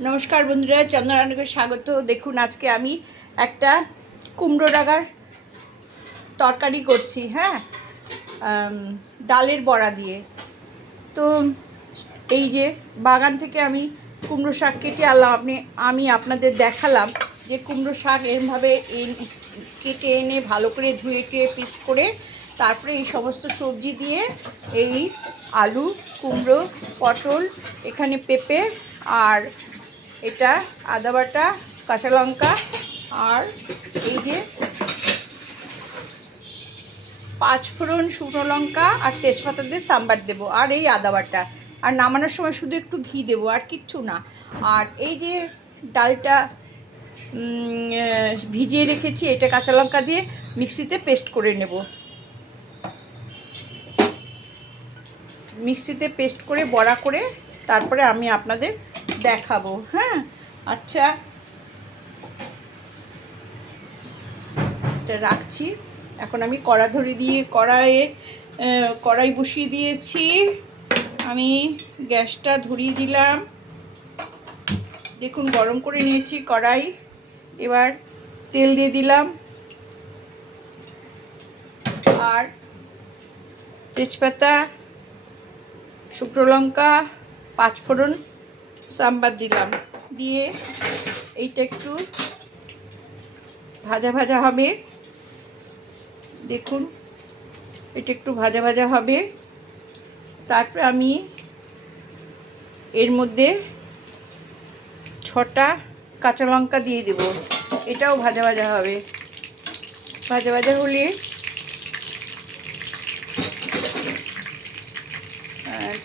নমস্কার বন্ধুরা, চন্দ্রনারায়ণকে স্বাগত। দেখুন, আজকে আমি একটা কুমড়ো ডাগার তরকারি করছি হ্যাঁ? ডালের বড়া দিয়ে। তো এই যে বাগান থেকে আমি কুমড়ো শাক কেটে আনলাম, আপনি, আমি আপনাদের দেখালাম যে কুমড়ো শাক এরমভাবে এন- কেটে এনে ভালো করে ধুয়ে টুয়ে পিস করে তারপরে এই সমস্ত সবজি দিয়ে এই আলু, কুমড়ো, পটল, এখানে পেঁপে আর এটা আদা বাটা, কাঁচা লঙ্কা আর এই যে পাঁচ ফোড়ন শুকনো লঙ্কা আর তেজপাতা দিয়ে সাম্বার দেবো, আর এই আদা বাটা। আর নামানোর সময় শুধু একটু ঘি দেবো, আর কিচ্ছু না। আর এই যে ডালটা ভিজিয়ে রেখেছি, এটা কাঁচা লঙ্কা দিয়ে মিক্সিতে পেস্ট করে নেব। মিক্সিতে পেস্ট করে, বড়া করে, তারপরে আমি আপনাদের দেখাবো হ্যাঁ? আচ্ছা। রাখছি। এখন আমি কড়া ধরে দিয়ে, কড়াইয়ে কড়াই বসিয়ে দিয়েছি। আমি গ্যাসটা ধরিয়ে দিলাম। দেখুন, গরম করে নিয়েছি কড়াই। এবার তেল দিয়ে দিলাম। আর তেজপাতা, শুকনো লঙ্কা, পাঁচফোড়ন সাম্বার দিলাম। দিয়ে এইটা একটু ভাজা ভাজা হবে। দেখুন, এটা একটু ভাজা ভাজা হবে। তারপরে আমি এর মধ্যে ছটা কাঁচা লঙ্কা দিয়ে দেব। এটাও ভাজা ভাজা হবে। ভাজা ভাজা হলে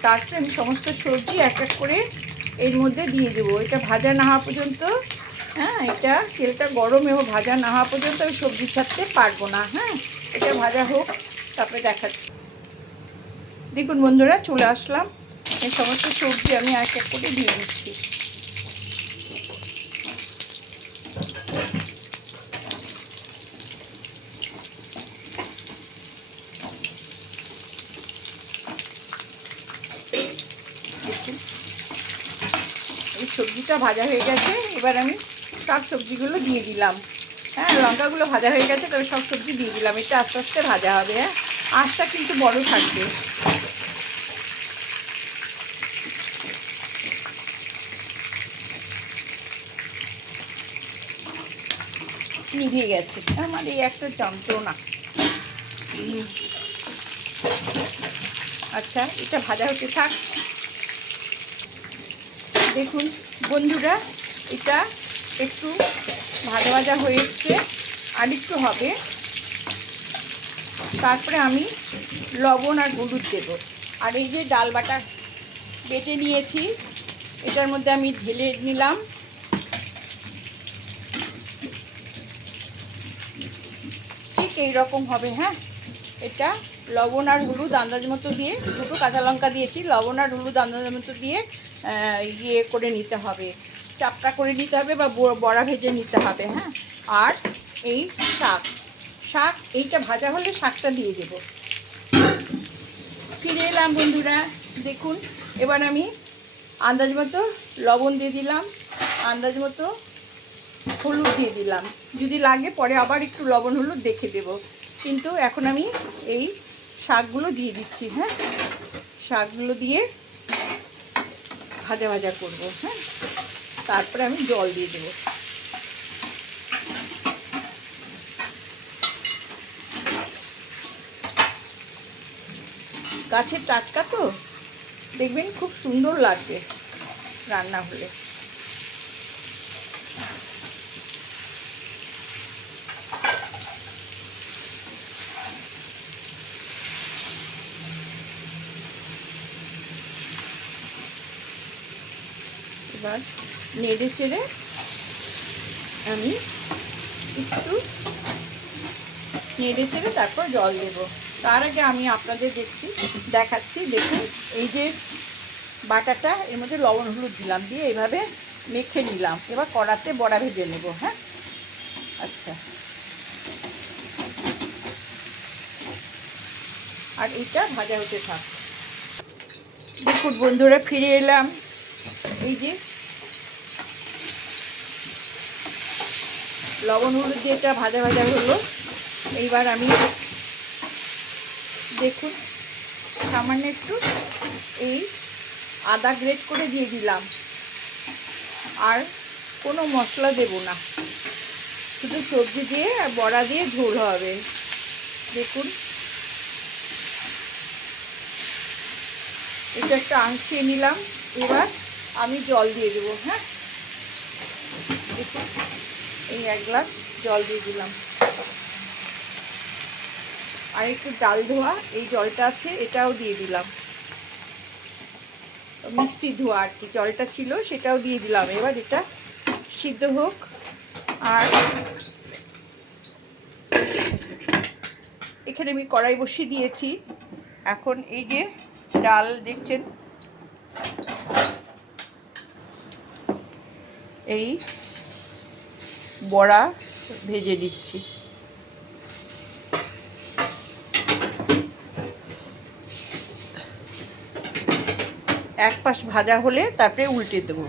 তারপরে আমি সমস্ত সবজি এক এক করে এর মধ্যে দিয়ে দেবো। এটা ভাজা না হওয়া পর্যন্ত হ্যাঁ এটা তেলটা গরম এবং ভাজা না হওয়া পর্যন্ত আমি সবজি ছাড়তে পারব না হ্যাঁ। এটা ভাজা হোক, তারপরে দেখাচ্ছি। দেখুন বন্ধুরা, চলে আসলাম। এই সমস্ত সবজি আমি এক এক করে দিয়ে দিচ্ছি দেখুন এই ভাজা হয়ে গেছে। এবার আমি সব সবজিগুলো দিয়ে দিলাম। হ্যাঁ লঙ্কাগুলো ভাজা হয়ে গেছে তবে সব সবজি দিয়ে দিলাম। এটা আস্তে আস্তে ভাজা হবে হ্যাঁ। আঁচটা কিন্তু বড় থাকবে। নিভে গেছে। আমার এই একটা যন্ত্রণা। আচ্ছা এটা ভাজা হতে থাক। দেখুন, বন্ধুরা, এটা একটু ভাজা ভাজা হয়ে এসছে, আর একটু হবে। তারপরে আমি লবণ আর হলুদ দেব। আর এই যে ডাল বাটা বেটে নিয়েছি, এটার মধ্যে আমি ঢেলে নিলাম। ঠিক এই রকম হবে হ্যাঁ? এটা লবণ আর হলুদ আন্দাজ মতো দিয়ে, দুটো কাঁচা লঙ্কা দিয়েছি, লবণ আর হলুদ আন্দাজ মতো দিয়ে ইয়ে করে নিতে হবে। চাপটা করে নিতে হবে বা, বড়া ভেজে নিতে হবে হ্যাঁ? আর এই শাক। শাক, এইটা ভাজা হলে শাকটা দিয়ে দেবো। ফিরে এলাম বন্ধুরা, দেখুন, এবার আমি আন্দাজ মতো লবণ দিয়ে দিলাম, আন্দাজ মতো হলুদ দিয়ে দিলাম। যদি লাগে পরে আবার একটু লবণ হলুদ দেখে দেব। কিন্তু এখন আমি এই শাকগুলো দিয়ে দিচ্ছি হ্যাঁ? শাকগুলো দিয়ে ভাজা ভাজা করব হ্যাঁ? তারপরে আমি জল দিয়ে দেবো। গাছের টাটকা তো? দেখবেন খুব সুন্দর লাগবে রান্না হলে। এবার নেড়ে চেড়ে আমি একটু নেড়ে চেড়ে তারপর জল দেব। তার আগে আমি আপনাদের দেখছি, দেখাচ্ছি। দেখুন, এই যে বাটাটা, এর মধ্যে লবণ, হলুদ দিলাম, দিয়ে এইভাবে মেখে নিলাম। এবার কড়াতে বড়া ভেজে নেব হ্যাঁ? আচ্ছা। আর এটা ভাজা হতে থাক। দেখুন বন্ধুরা, ফিরে এলাম। এই যে লবণ হলুদ দিয়ে এটা ভাজা ভাজা হলো। এইবার আমি দেখুন, সামান্য একটু এই আদা গ্রেট করে দিয়ে দিলাম। আর কোনো মশলা দেব না। শুধু সবজি দিয়ে আর বড়া দিয়ে ঝোল হবে। দেখুন। এটা একটা আংশিয়ে নিলাম। এবার আমি জল দিয়ে দেবো হ্যাঁ? দেখুন। এই এক গ্লাস জল দিয়ে দিলাম। আর একটু ডাল ধোয়া, এই জলটা আছে, এটাও দিয়ে দিলাম। মিক্সি ধোয়া আর কি, জলটা ছিল, সেটাও দিয়ে দিলাম। এবার এটা সিদ্ধ হোক। আর এখানে আমি কড়াই বসিয়ে দিয়েছি। এখন এই যে ডাল, দেখছেন? এই বড়া ভেজে দিচ্ছি। এক পাশ ভাজা হলে তারপরে উল্টে দেবো।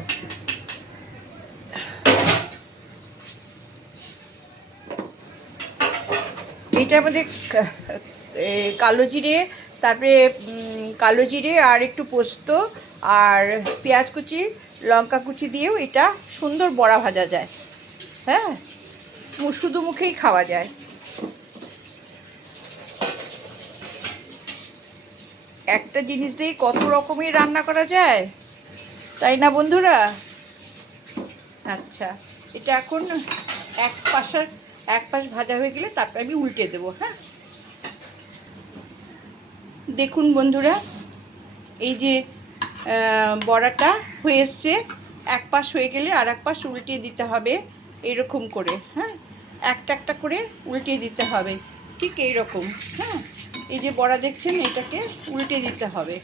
এটার মধ্যে কালো জিরে, তারপরে কালো জিরে আর একটু পোস্ত আর পেঁয়াজ কুচি, লঙ্কা কুচি দিয়েও এটা সুন্দর বড়া ভাজা যায়। হ্যাঁ? শুধু মুখেই খাওয়া যায়। একটা জিনিস দিয়েই কত রকমের রান্না করা যায়, তাই না বন্ধুরা? আচ্ছা এটা এখন এক পাশের, এক পাশ ভাজা হয়ে গেলে তারপর আমি উল্টে দেবো হ্যাঁ? দেখুন বন্ধুরা, এই যে বড়াটা হয়ে এসছে, এক পাশ হয়ে গেলে আর এক পাশ উল্টে দিতে হবে। এরকম করে হ্যাঁ? একটা একটা করে উল্টে দিতে হবে, ঠিক এই রকম হ্যাঁ? এই যে বড়া দেখছেন, এটাকে উল্টে দিতে হবে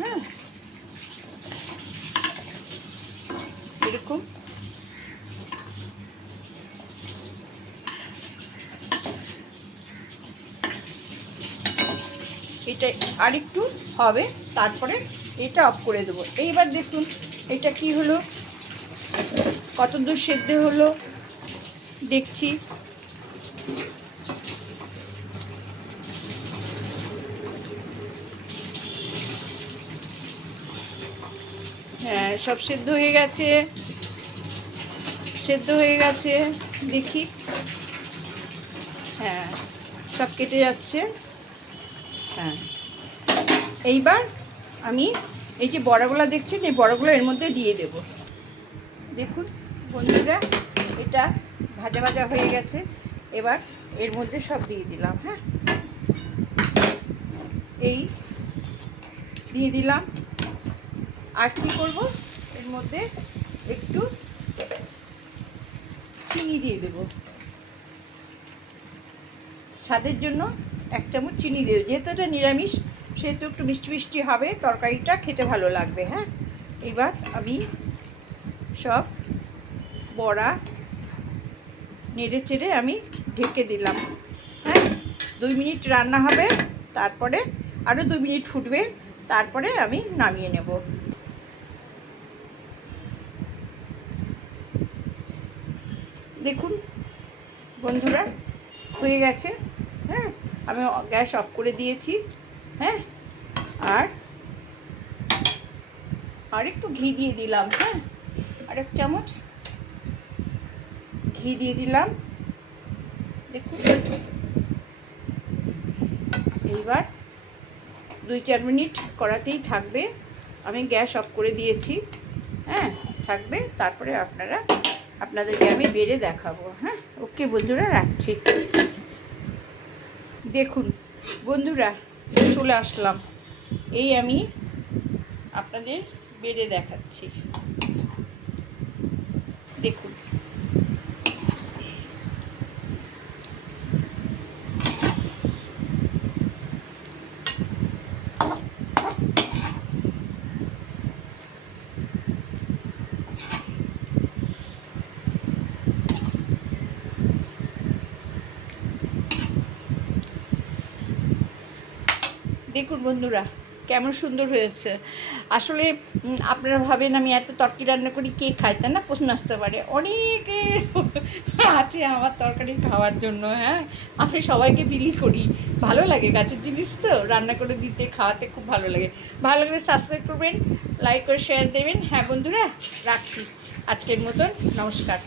হ্যাঁ? এরকম। এটা আরেকটু হবে, তারপরে এটা অফ করে দেবো। এইবার দেখুন, এটা কি হলো? কত দূর সেদ্ধ হলো দেখছি। হ্যাঁ সব সেদ্ধ হয়ে গেছে। সেদ্ধ হয়ে গেছে, দেখি। হ্যাঁ সব কেটে যাচ্ছে। হ্যাঁ এইবার আমি এই যে বড়াগুলো দেখছেন, এই বড়াগুলো এর মধ্যে দিয়ে দেব। দেখুন বন্ধুরা, এটা ভাজা ভাজা হয়ে গেছে। এবার এর মধ্যে সব দিয়ে দিলাম হ্যাঁ? এই দিয়ে দিলাম। আর কি করব? এর মধ্যে একটু চিনি দিয়ে দেব। স্বাদের জন্য এক চামচ চিনি দিয়ে দেবো। যেহেতু এটা নিরামিষ, সেহেতু একটু মিষ্টি মিষ্টি হবে, তরকারিটা খেতে ভালো লাগবে হ্যাঁ? এবার আমি সব বড়া নেড়ে চেড়ে আমি ঢেকে দিলাম। হ্যাঁ দুই মিনিট রান্না হবে, তারপরে আরও দুই মিনিট ফুটবে, তারপরে আমি নামিয়ে নেব। দেখুন, বন্ধুরা, হয়ে গেছে। হ্যাঁ আমি গ্যাস অফ করে দিয়েছি। হ্যাঁ আর আর একটু ঘি দিয়ে দিলাম। হ্যাঁ আর এক চামচ। ঘি দিয়ে দিলাম। দেখুন। এইবার দুই চার মিনিট কড়াতেই থাকবে। আমি গ্যাস অফ করে দিয়েছি। হ্যাঁ থাকবে। তারপরে আপনারা, আপনাদেরকে আমি বেড়ে দেখাবো। হ্যাঁ ওকে বন্ধুরা, রাখছি। দেখুন, বন্ধুরা, চলে আসলাম। এই আমি আপনাদের বেড়ে দেখাচ্ছি। দেখুন। দেখুন বন্ধুরা কেমন সুন্দর হয়েছে। আসলে আপনারা ভাবেন আমি এত তরকারি রান্না করি, কে খায় তাই না? প্রশ্ন আসতে পারে। অনেকে আছে আমার তরকারি খাওয়ার জন্য হ্যাঁ? আমি সবাইকে বিলি করি। ভালো লাগে গাছের জিনিস তো, রান্না করে দিতে, খাওয়াতে খুব ভালো লাগে। ভালো লাগলে সাবস্ক্রাইব করবেন লাইক করে শেয়ার দেবেন। হ্যাঁ বন্ধুরা, রাখছি। আজকের মতন, নমস্কার।